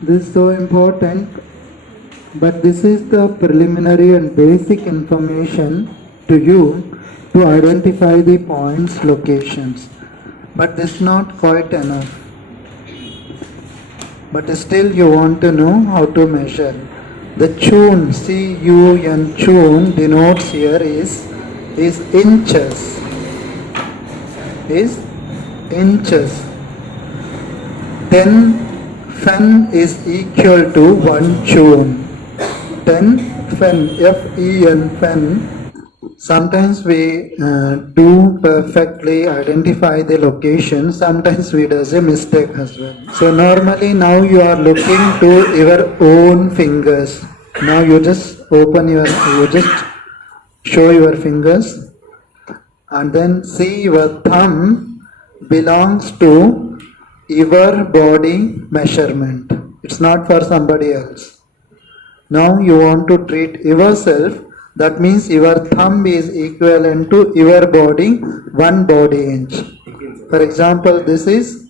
This is so important, but this is the preliminary and basic information to you to identify the points, locations. But this is not quite enough. But still you want to know how to measure. The chun, C-U-N, chun denotes here is inches. Is inches. 10 fen is equal to 1 chun. 10 fen, F-E-N, fen. Sometimes we do perfectly identify the location, sometimes we does a mistake as well. So normally now you are looking to your own fingers. Now you just you just show your fingers and then see your thumb belongs to your body measurement. It's not for somebody else. Now you want to treat yourself. That means your thumb is equivalent to your body, 1 body inch. For example, this is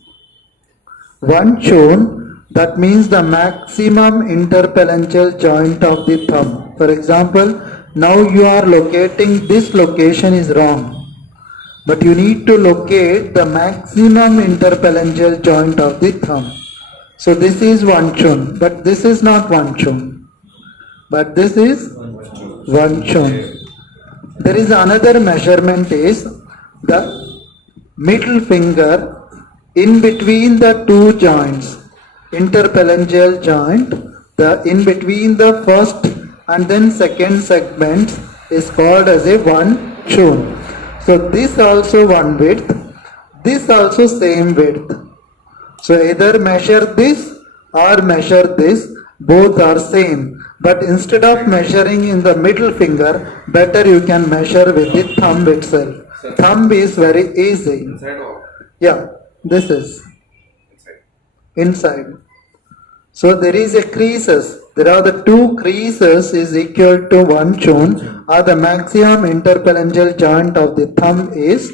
1 chun. That means the maximum interphalangeal joint of the thumb. For example, now you are locating this location is wrong. But you need to locate the maximum interphalangeal joint of the thumb. So this is 1 chun, but this is not 1 chun. But this is 1 chun. There is another measurement is the middle finger in between the two joints, interphalangeal joint, the in between the first and then second segments is called as a 1 chun. So this also 1 width, this also same width. So either measure this or measure this, both are same. But instead of measuring in the middle finger, better you can measure with the thumb itself. Thumb is very easy. Inside or Yeah, this is inside. So there is a creases. There are the 2 creases is equal to 1 chun, or the maximum interphalangeal joint of the thumb is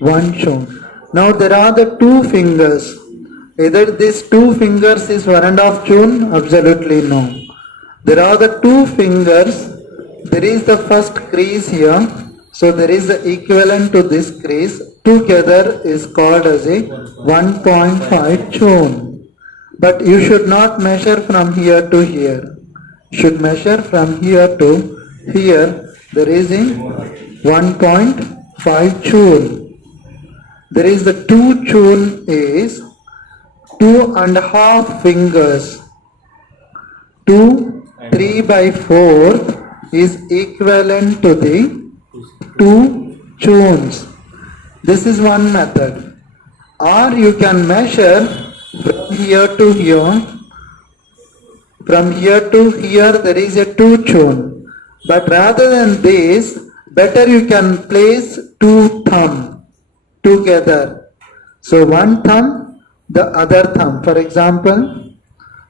1 chun. Now there are the 2 fingers. Either these 2 fingers is 1.5 chun? Absolutely no. There are the 2 fingers. There is the first crease here. So there is the equivalent to this crease. Together is called as a 1.5 chun. But you should not measure from here to here. You should measure from here to here. There is a 1.5 chun. There is the 2 chun is 2.5 fingers. 2, 3 by 4 is equivalent to the 2 chuns. This is one method. Or you can measure from here to here. From here to here there is a 2 chun. But rather than this, better you can place 2 thumb together. So one thumb, the other thumb. For example,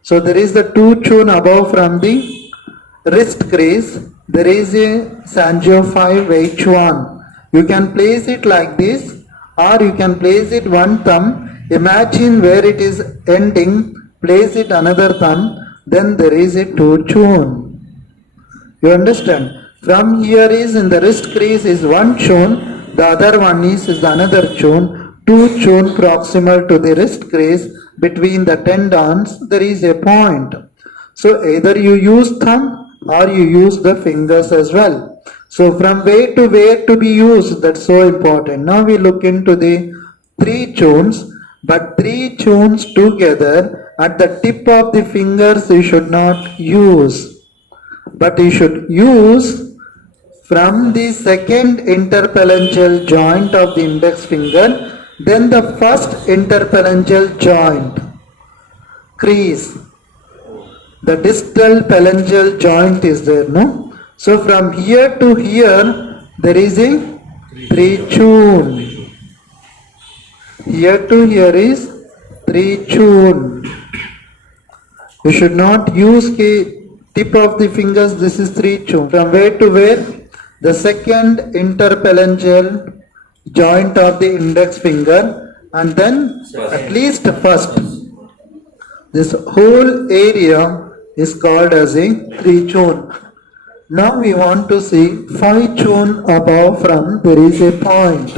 so there is the 2 chun above from the wrist crease. There is a Sanjo 5 H1. You can place it like this, or you can place it one thumb. Imagine where it is ending. Place it another thumb. Then there is a 2 chun. You understand? From here is in the wrist crease is 1 chun. The other one is another chun. 2 chun proximal to the wrist crease. Between the tendons there is a point. So either you use thumb or you use the fingers as well. So from where to be used, that's so important. Now we look into the 3 chuns, but 3 chuns together at the tip of the fingers you should not use. But you should use from the second interphalangeal joint of the index finger, then the first interphalangeal joint, crease. The distal phalangeal joint is there, no? So from here to here, there is a 3 chun. Here to here is 3 chun. You should not use the tip of the fingers, this is 3 chun. From where to where? The second interphalangeal joint of the index finger, and then at least first. This whole area is called as a 3 chun. Now we want to see 5 chun above from there is a point.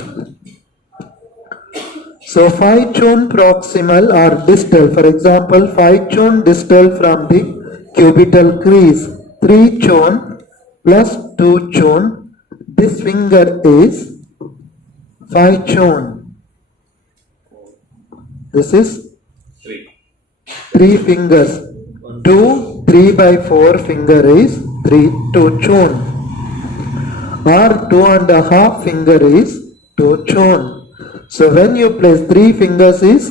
So 5 chun proximal or distal. For example, 5 chun distal from the cubital crease. 3 chun plus 2 chun. This finger is 5 chun. This is 3 fingers. 2 3 by 4 finger is 2 chun. Or 2.5 finger is 2 chun. So when you place 3 fingers is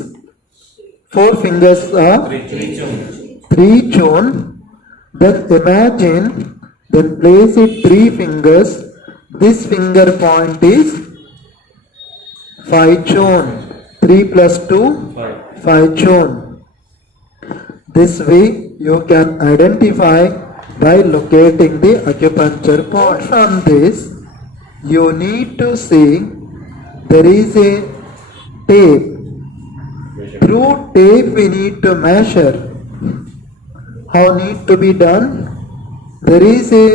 4 fingers are 3 chun. Then imagine, then place it 3 fingers. This finger point is 5 chun. 3 plus 2 5 chun. This way you can identify by locating the acupuncture point. From this you need to see there is a tape. Through tape we need to measure. How need to be done? There is a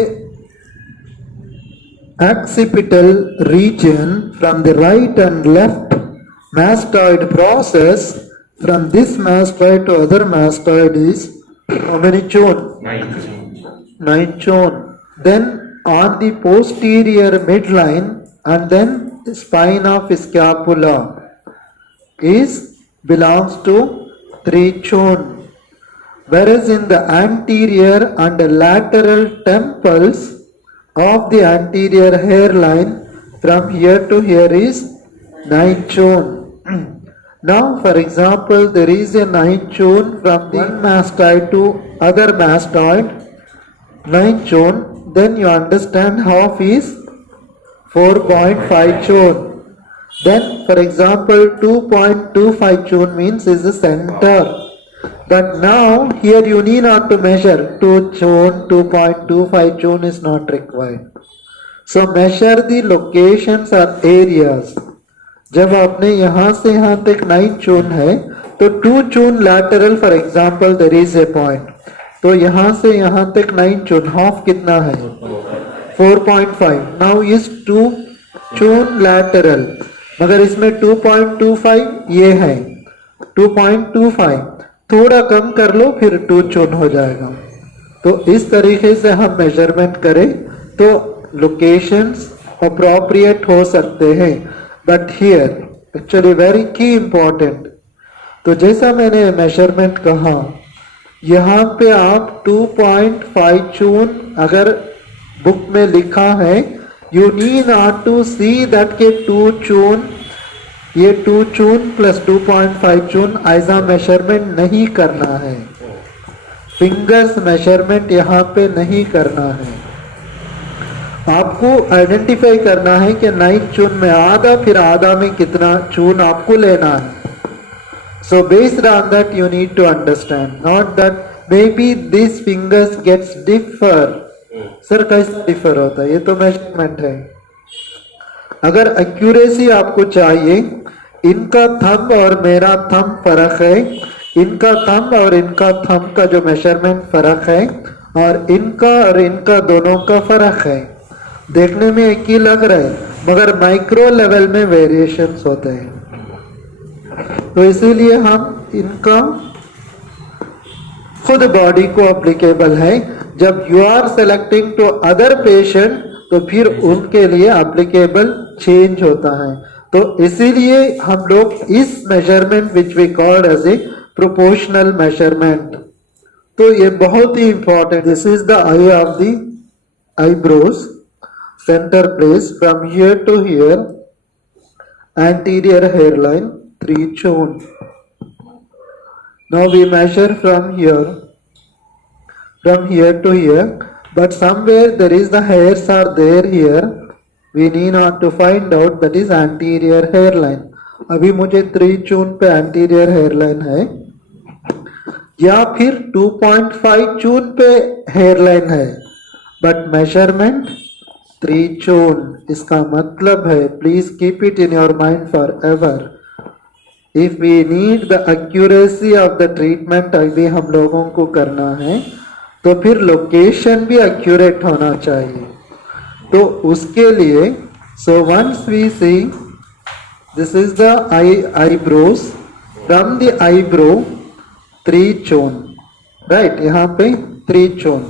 occipital region from the right and left mastoid process. From this mastoid to other mastoid is how many chun? 9 chun. Then on the posterior midline and then the spine of scapula belongs to 3 chun. Whereas in the anterior and lateral temples of the anterior hairline from here to here is 9 chun. Now for example there is a 9 chun from one mastoid to other mastoid, 9 chun, then you understand half is 4.5 chun. Then for example 2.25 chun means is the center. But now here you need not to measure 2 chun, 2.25 chun is not required. So measure the locations or areas. जब आपने यहाँ से यहाँ तक 9 चून है तो 2 चून lateral for example there is a point, तो यहाँ से यहाँ तक 9 चून, हाफ कितना है 4.5. नाउ इज 2 चून लैटरल, मगर इसमें 2.25 ये है 2.25, थोड़ा कम कर लो फिर 2 चून हो जाएगा. तो इस तरीके से हम मेजरमेंट करें तो लोकेशंस अप्रोप्रिएट हो सकते हैं. बट हियर एक्चुअली वेरी की इंपॉर्टेंट. तो जैसा मैंने मेजरमेंट कहा, यहाँ पे आप 2.5 चून अगर बुक में लिखा है, you need not to see that के 2 चून, ये 2 चून प्लस 2.5 चून ऐसा मेजरमेंट नहीं करना है. फिंगर्स मेजरमेंट यहाँ पे नहीं करना है. आपको आइडेंटिफाई करना है कि 9 चून में आधा, फिर आधा में कितना चून आपको लेना है. So based on that you need to understand, not that may be this fingers gets differ. Sir कैसे डिफर होता है? ये तो मेजरमेंट है. अगर एक्यूरेसी आपको चाहिए, इनका थंब और मेरा थंब फर्क है, इनका थंब और इनका थंब का जो मेजरमेंट फर्क है, और इनका दोनों का फर्क है. देखने में एक ही लग रहा है मगर माइक्रो लेवल में वेरिएशंस होते हैं. तो इसीलिए हम इनका खुद बॉडी को एप्लीकेबल है. जब you are selecting to other patient तो फिर उनके लिए एप्लीकेबल चेंज होता है. तो इसीलिए हम लोग इस measurement which we called as a proportional measurement, तो ये बहुत ही important. This is the eye of the eyebrows, center place from here to here, anterior hairline 3 chun. Now we measure from here to here, but somewhere there is the hairs are there here, we need not to find out, that is anterior hairline. अभी मुझे 3 चून पे anterior hairline है, या फिर 2.5 चून पे hairline है, but measurement 3 चून. इसका मतलब है, please keep it in your mind forever, if we need the accuracy of the treatment अभी हम लोगों को करना है तो फिर लोकेशन भी एक्यूरेट होना चाहिए। तो उसके लिए so once we see this is the eyebrows, from the eyebrow 3 चोन, राइट, यहाँ पे 3 चोन।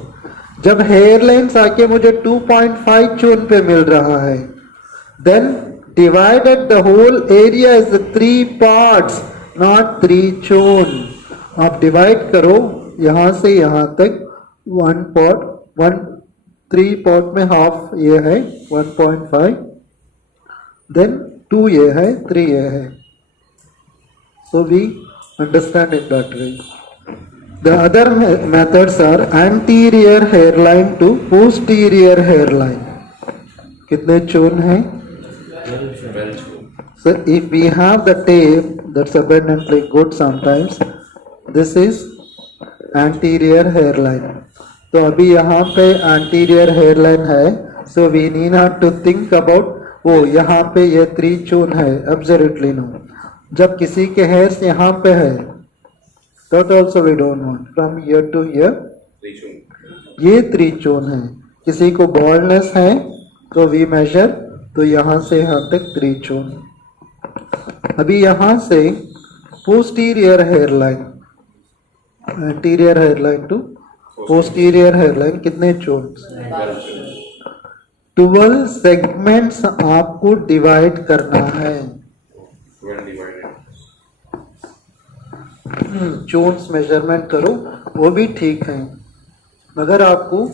जब हेयर लाइन्स आके मुझे 2.5 चोन पे मिल रहा है, then divided the whole area is the 3 parts, not 3 चोन। आप डिवाइड करो यहां से यहां तक 1 पॉट, 3 पॉट में हाफ ये है 1.5, देन 2 ये है, 3 ये है। So we understand it that way. The other methods are anterior hairline to posterior hairline. कितने चोन हैं? So if we have the tape that's abundantly good sometimes, this is anterior hairline. तो अभी यहाँ पे anterior hairline है, so we need not to think about वो यहाँ पे ये 3 चोन है, absolutely no. जब किसी के hairs यहाँ पे है, that also we don't want. From here to here, ये 3 चोन है। किसी को baldness है, तो we measure, तो यहाँ से यहाँ तक 3 चोन। अभी यहाँ से posterior hairline, anterior hairline to posterior hairline कितने चोन? 12 सेगमेंट्स आपको डिवाइड करना है। चोन्स मेजरमेंट करो, वो भी ठीक है, मगर आपको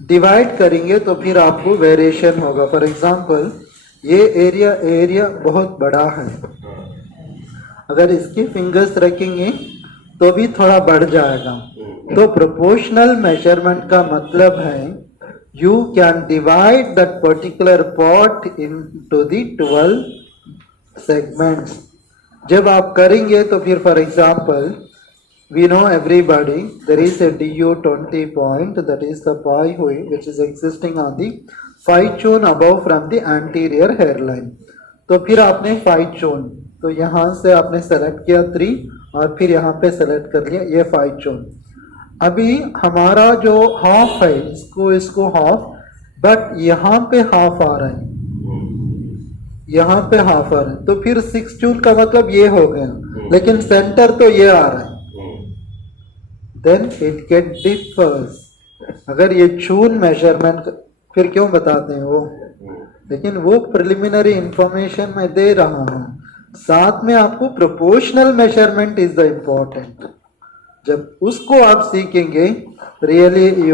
डिवाइड करेंगे तो फिर आपको वेरिएशन होगा। फॉर एग्जांपल ये एरिया बहुत बड़ा है, अगर इसके फिंगर्स रखेंगे तो भी थोड़ा बढ़ जाएगा। तो प्रोपोर्शनल मेजरमेंट का मतलब है you can divide that particular part into the 12 segments। जब आप करेंगे तो फिर for example we know everybody there is a DU20 point, that is the pi which is existing on the 5 chone above from the anterior hairline। तो फिर आपने 5 चोन, तो यहाँ से आपने सेलेक्ट किया 3 और फिर यहाँ पे सेलेक्ट कर लिया ये 5 चोन। अभी हमारा जो हाफ है इसको हाफ, बट यहाँ पे हाफ आ रहा है, यहाँ पे हाफ आ रहा है, तो फिर 6 चोन का मतलब ये हो गया, लेकिन सेंटर तो ये आ रहा है, देन इट गेट डिफर्स। अगर ये चोन मेजरमेंट फिर क्यों बताते हैं वो, लेकिन वो प्रिलिमिनरी इंफॉर्मेशन मैं दे रहा हूँ, साथ में आपको proportional measurement is the important. जब उसको आप सीखेंगे रियली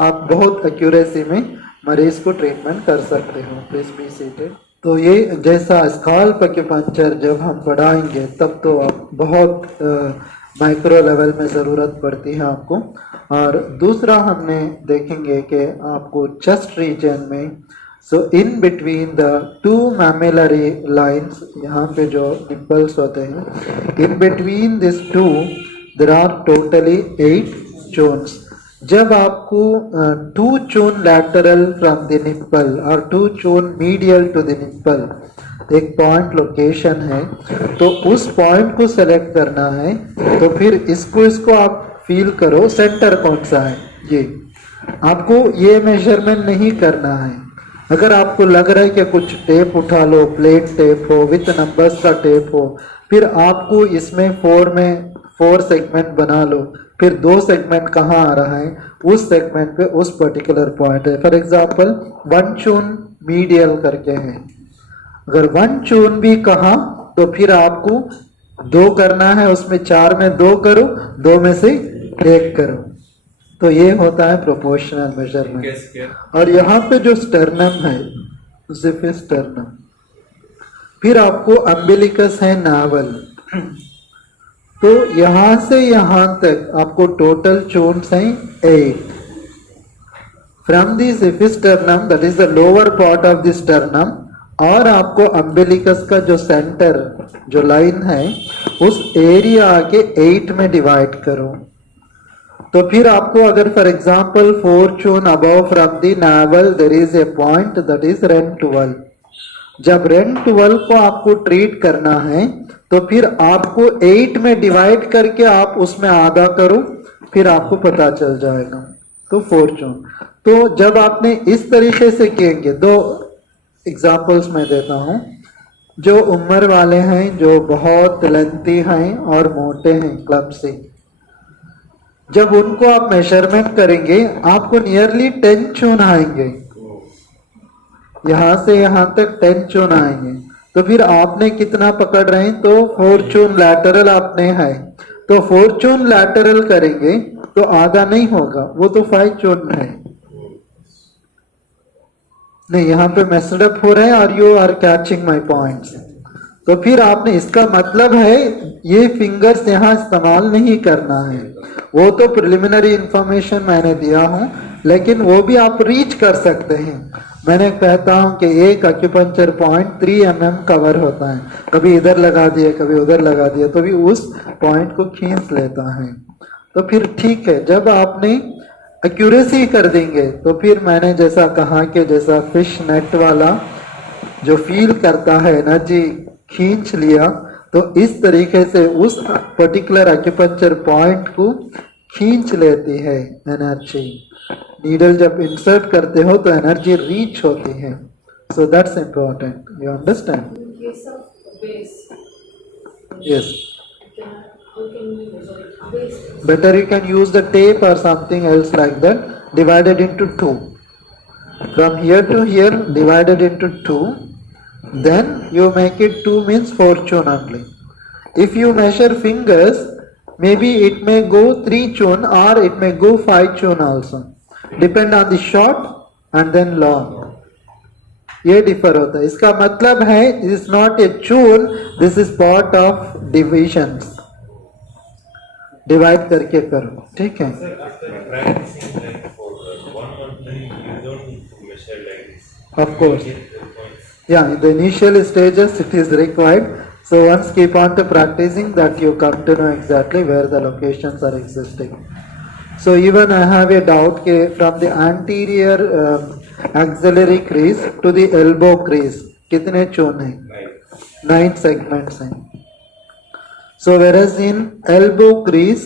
आप बहुत एक्यूरेसी में मरीज को ट्रीटमेंट कर सकते हो। Please be seated. तो ये जैसा स्काल्प एक्यूपंक्चर जब हम पढ़ाएंगे तब तो आप बहुत माइक्रो लेवल में ज़रूरत पड़ती है आपको। और दूसरा हमने देखेंगे कि आपको चेस्ट रीजन में so in between the 2 mammillary lines, यहाँ पे जो निपल्स होते हैं, in between this 2 there are totally 8 चोन्स। जब आपको 2 चोन लैटरल फ्रॉम द निप्पल और 2 चोन मीडियल टू द निप्पल एक पॉइंट लोकेशन है, तो उस पॉइंट को सेलेक्ट करना है। तो फिर इसको आप फील करो सेंटर कौन सा है, ये आपको ये मेजरमेंट नहीं करना है। अगर आपको लग रहा है कि कुछ टेप उठा लो, प्लेट टेप हो विथ नंबर्स का टेप हो, फिर आपको इसमें 4 सेगमेंट बना लो, फिर 2 सेगमेंट कहाँ आ रहा है, उस सेगमेंट पे उस पर्टिकुलर पॉइंट है। फॉर एग्जांपल 1 चोन मीडियल करके है, अगर 1 चोन भी कहा तो फिर आपको 2 करना है, उसमें 4 में 2 करो, 2 में से 1 करो। तो ये होता है प्रोपोर्शनल मेजरमेंट। और यहाँ पे जो स्टर्नम है जिफ स्टर्नम, फिर आपको अम्बिलिकस है नावल, तो यहाँ से यहाँ तक आपको टोटल चोन्स हैं 8। From the GIF sternum that is the lower part of the sternum, और आपको अम्बिलिकस का जो सेंटर जो लाइन है उस एरिया के 8 में डिवाइड करो। तो फिर आपको अगर फॉर एग्जांपल 4 चोन above from the navel there is a point that is Ren 12, जब रेंट 12 को आपको ट्रीट करना है तो फिर आपको 8 में डिवाइड करके आप उसमें आधा करो, फिर आपको पता चल जाएगा। तो फॉर्चून, तो जब आपने इस तरीके से किएंगे, दो एग्जाम्पल्स मैं देता हूं। जो उम्र वाले हैं, जो बहुत लेंथी हैं और मोटे हैं क्लब से, जब उनको आप मेजरमेंट करेंगे आपको नियरली 10 चून आएंगे, यहां से यहां तक 10 चून आएंगे। तो फिर आपने कितना पकड़ रहे हैं, तो 4 चून लैटरल आपने है, तो 4 चून लैटरल करेंगे तो आधा नहीं होगा, वो तो 5 चून है। नहीं, यहाँ पे मेस्ड अप हो रहा है और you are catching my points. तो फिर आपने, इसका मतलब है ये फिंगर्स यहाँ इस्तेमाल नहीं करना है। वो तो प्रिलिमिनरी इंफॉर्मेशन मैंने दिया हूँ, लेकिन वो भी आप रीच कर सकते हैं। मैंने कहता हूँ कि एक एक्यूपंक्चर पॉइंट 3 mm कवर होता है, कभी इधर लगा दिया कभी उधर लगा दिया, तो भी उस पॉइंट को खींच लेता है। तो फिर ठीक है, जब आपने एक्यूरेसी कर देंगे तो फिर मैंने जैसा कहा कि जैसा फिश नेट वाला जो फील करता है एनर्जी खींच लिया, तो इस तरीके से उस पर्टिकुलर एक्यूपंक्चर पॉइंट को खींच लेती है एनर्जी। नीडल जब इंसर्ट करते हो तो एनर्जी रीच होती है। So that's important, you understand? Yes, better you can use the tape or something else like that, divided into 2. From here to here divided into 2, then you make it 2 means 4 chun only. If you measure fingers, maybe it may go 3 chun or it may go 5 chun also, depend on the short and then long. ये differ होता है। इसका मतलब है this is not a chun, this is part of divisions। Divide करके करो, ठीक है? Of course, yeah, in the initial stages it is required. So once keep on to practicing that, you come to know exactly where the locations are existing. So even I have a doubt कि from the anterior axillary crease to the elbow crease कितने चोन हैं? 9 segments हैं। So whereas in elbow crease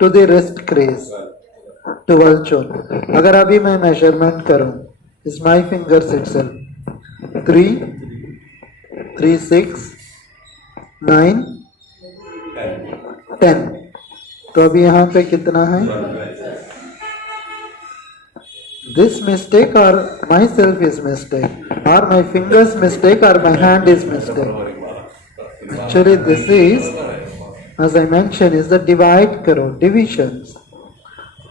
to the wrist crease 12 chun. अगर अभी मैं measurement करूं, is my fingers itself 3, 3, 6, 9, 10. तो अभी यहाँ पे कितना है? This mistake or myself is mistake, or my fingers mistake, or my hand is mistake. Actually this is, as I mentioned, is the divide करो, divisions.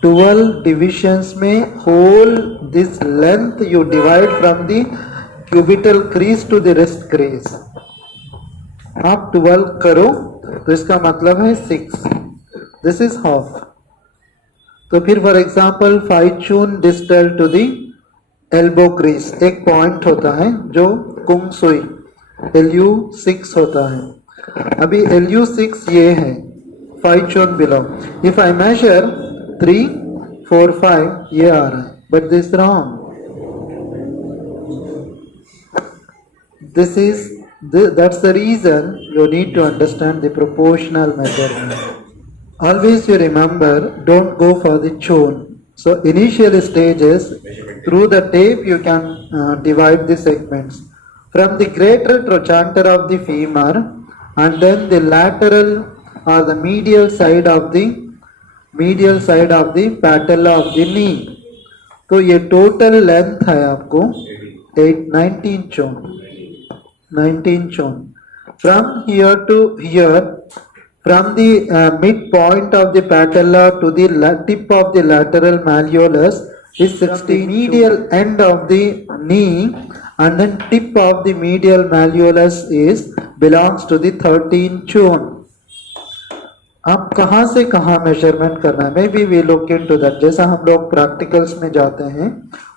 12 divisions में whole this length you divide from the cubital crease to the wrist crease. आप 12 करो तो इसका मतलब है 6. This is half. तो फिर फॉर एग्जाम्पल 5 चून distal to the elbow crease, एक पॉइंट होता है जो कुंग सुई LU6 होता है। अभी LU6 ये है 5 चून बिलो। इफ आई मेजर 3, 4, 5 ये आ रहा है, but this wrong. This is that's the reason you need to understand the proportional measurement. Always you remember, don't go for the chun. So initial stages, through the tape you can divide the segments from the greater trochanter of the femur and then the lateral or the medial side of the patella of the knee. तो ये total length है आपको 19 chun. 19 chun. From here to here, from the midpoint of the patella to the tip of the lateral malleolus is 16. Medial end of the knee and then tip of the medial malleolus is belongs to the 13 chun. आप कहाँ से कहाँ measurement करना है, may be we look into that. जैसा हम लोग practicals में जाते हैं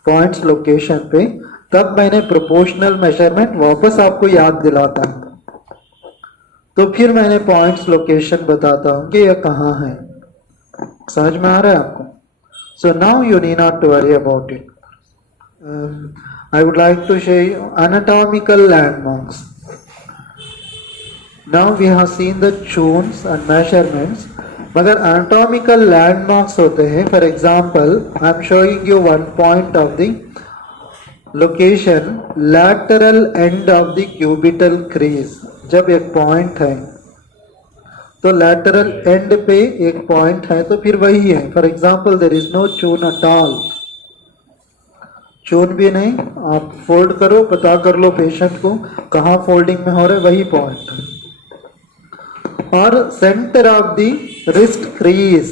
पॉइंट्स लोकेशन पे, तब मैंने प्रोपोर्शनल मेजरमेंट वापस आपको याद दिलाता हूँ, तो फिर मैंने पॉइंट्स लोकेशन बताता हूँ कि यह कहाँ है। समझ में आ रहा है आपको? So now you need not to worry about it. I would like to show you anatomical landmarks. Now we have seen the tunes and measurements, मगर anatomical landmarks होते हैं. For example, I am showing you one point of the location, lateral end of the cubital crease. जब एक point है तो lateral end पे एक point है तो फिर वही है. For example, there is no tune at all. चून भी नहीं, आप फोल्ड करो, पता कर लो पेशेंट को कहाँ फोल्डिंग में हो रहा है, वही पॉइंट. और centre of the wrist crease,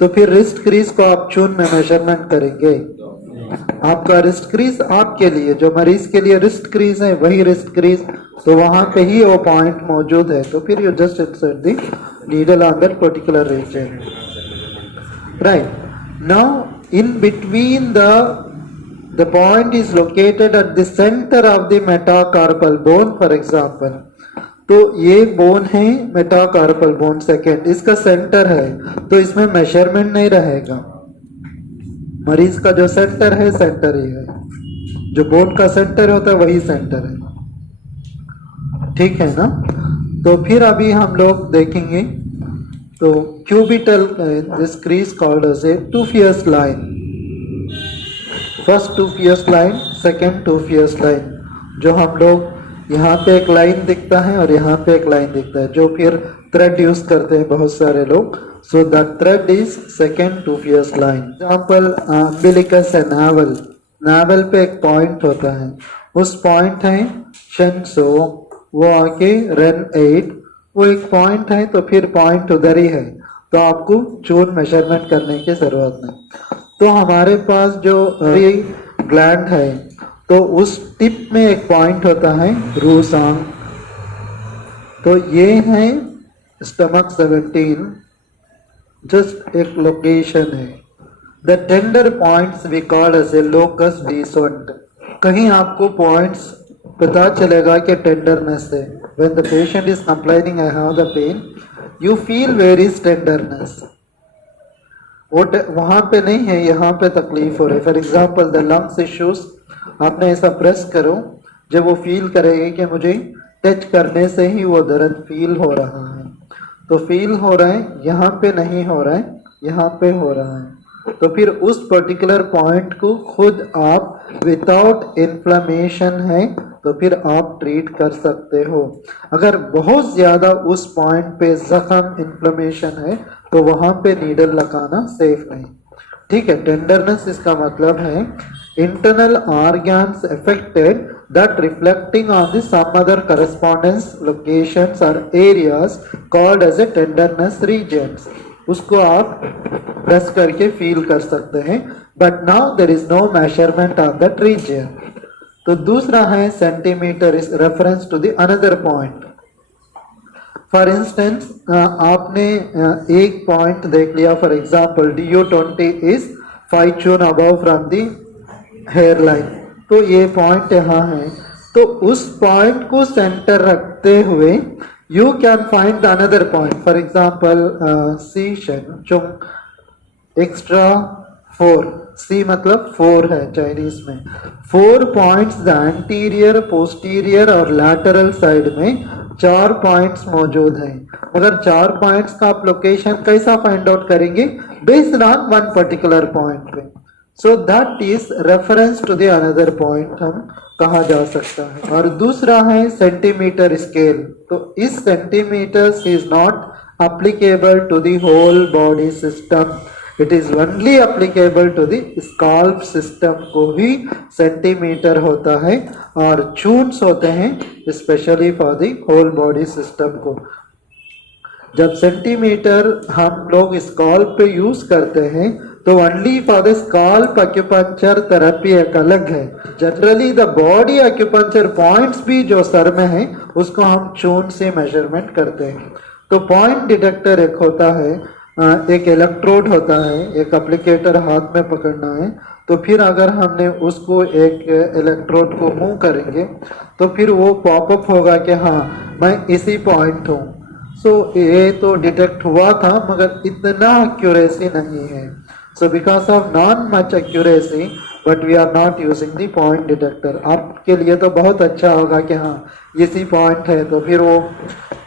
तो फिर रिस्ट क्रीज को आप चून में मेजरमेंट करेंगे. आपका रिस्ट क्रीज आपके लिए, जो मरीज के लिए रिस्ट क्रीज है वही रिस्ट क्रीज, तो वहां पे ही वो पॉइंट मौजूद है. तो फिर you just insert the needle on that particular region. Right now in between the point is located at the center of the metacarpal bone, for example. तो ये बोन है मेटाकार्पल बोन सेकेंड, इसका centre है तो इसमें measurement नहीं रहेगा. मरीज का जो सेंटर है सेंटर ही है, जो बोन का सेंटर होता है वही सेंटर है. ठीक है ना. तो फिर अभी हम लोग देखेंगे तो cubital this crease called as a टूफियस लाइन. फर्स्ट टूफियस लाइन, सेकेंड टूफियस लाइन, जो हम लोग यहाँ पे एक लाइन दिखता है और यहाँ पे एक लाइन दिखता है, जो फिर थ्रेड यूज करते हैं बहुत सारे लोग. So the thread is second टूफियस लाइन. एग्जाम्पल अम्बिलिकस है नावल, नावल पे एक पॉइंट होता है, उस पॉइंट है शेंसो, वो आके रन 8, वो एक पॉइंट है तो फिर पॉइंट उधर ही है, तो आपको चून मेजरमेंट करने की जरूरत नहीं. तो हमारे पास जो ग्लैंड है तो उस टिप में एक पॉइंट होता है रूसांग, तो ये है स्टमक 17, जस्ट एक लोकेशन है. The tender points we call as a locus descent. कहीं आपको पॉइंट्स पता चलेगा कि टेंडरनेस है. When the patient is complaining I have the pain, you feel where is tenderness. वो वहां पे नहीं है, यहाँ पे तकलीफ हो रही है. For example the lungs issues, आपने ऐसा प्रेस करो, जब वो फील करेगी कि मुझे टच करने से ही वो दर्द फील हो रहा है, तो फील हो रहा है, यहाँ पे नहीं हो रहा है, यहाँ पे हो रहा है, तो फिर उस पर्टिकुलर पॉइंट को खुद आप विदाउट इन्फ्लेमेशन है तो फिर आप ट्रीट कर सकते हो. अगर बहुत ज्यादा उस पॉइंट पे जख्म इन्फ्लेमेशन है तो वहां पे नीडल लगाना सेफ नहीं. ठीक है. टेंडरनेस इसका मतलब है internal organs affected that reflecting on the some other correspondence locations or areas called as a tenderness regions. उसको आप प्रेस करके फील कर सकते हैं, but now there is no measurement of that region. तो दूसरा है centimetre is reference to the another point. For instance आपने एक पॉइंट देख लिया, फॉर एग्जांपल DO20 इज 5 चून above from the hair line, तो ये पॉइंट यहाँ है, तो उस पॉइंट को सेंटर रखते हुए you can find another point. For example सी चुंग एक्स्ट्रा 4, सी मतलब 4 है चाइनीज में. 4 पॉइंट्स द एंटीरियर, पोस्टीरियर और लैटरल साइड में 4 पॉइंट्स मौजूद हैं. मगर 4 पॉइंट्स का आप लोकेशन कैसा फाइंड आउट करेंगे? Based on one particular point पे. So that is reference to the another point हम कहा जा सकता है. और दूसरा है सेंटीमीटर स्केल. तो इस centimetre is not applicable to the whole body system. It is only applicable to the scalp system को ही सेंटीमीटर होता है, और चून्स होते हैं specially for the whole body system को. जब सेंटीमीटर हम लोग स्काल्प पे यूज करते हैं तो only for the scalp acupuncture therapy एक अलग है. Generally the body acupuncture points भी जो सर में है उसको हम चून से मेजरमेंट करते हैं. तो पॉइंट डिटेक्टर एक होता है, एक इलेक्ट्रोड होता है, एक एप्लीकेटर हाथ में पकड़ना है, तो फिर अगर हमने उसको एक इलेक्ट्रोड को मूव करेंगे तो फिर वो पॉपअप होगा कि हाँ मैं इसी पॉइंट हूँ. सो ये तो डिटेक्ट हुआ था मगर इतना एक्यूरेसी नहीं है. So because of non much accuracy, but we are not using the point detector. आपके लिए तो बहुत अच्छा होगा कि हाँ इसी पॉइंट है, तो फिर वो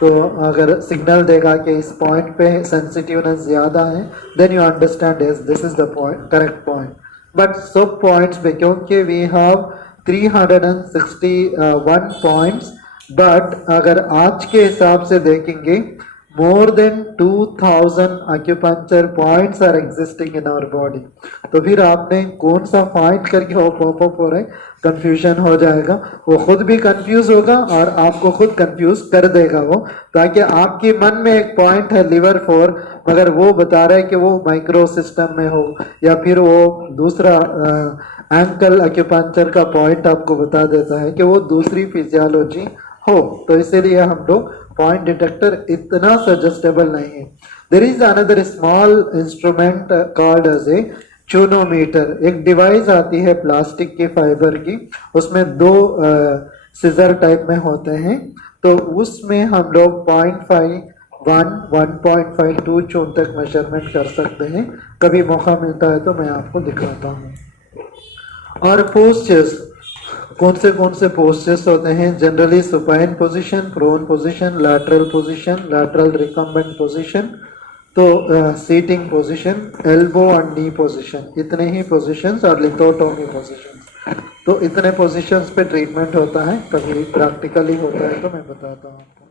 तो अगर सिग्नल देगा कि इस पॉइंट पे सेंसिटिवनेस ज़्यादा है, then you understand is this is the point, correct point. But सब पॉइंट्स पे क्योंकि वी हैव 361 पॉइंट्स, बट अगर आज के हिसाब से देखेंगे more than 2000 acupuncture points are existing in our body। तो फिर आपने कौन सा फाइंड करके वो पॉपअप हो रहा है, कंफ्यूजन हो जाएगा, वो खुद भी कंफ्यूज होगा और आपको खुद कंफ्यूज कर देगा वो, ताकि आपके मन में एक पॉइंट है लिवर 4, मगर वो बता रहा है कि वो माइक्रो सिस्टम में हो, या फिर वो दूसरा एंकल एक्यूपंक्चर का पॉइंट आपको बता देता है कि वो दूसरी फिजियोलॉजी हो। तो इसीलिए हम लोग पॉइंट डिटेक्टर इतना सजेस्टेबल नहीं है। There is another small instrument called as a चूनोमीटर। एक डिवाइस आती है प्लास्टिक की, फाइबर की, उसमें दो सिजर टाइप में होते हैं, तो उसमें हम लोग 0.5 1 1.52 चून तक मेजरमेंट कर सकते हैं। कभी मौका मिलता है तो मैं आपको दिखाता हूँ। और पोस्चर्स, कौन से पोस्चर्स होते हैं? Generally supine position, prone position, lateral position, lateral recumbent position, तो sitting position, elbow and knee position, इतने ही पोजीशंस, और लिथोटोमी पोजीशंस। तो इतने पोजीशंस पे ट्रीटमेंट होता है, कभी प्रैक्टिकली होता है तो मैं बताता हूँ आपको।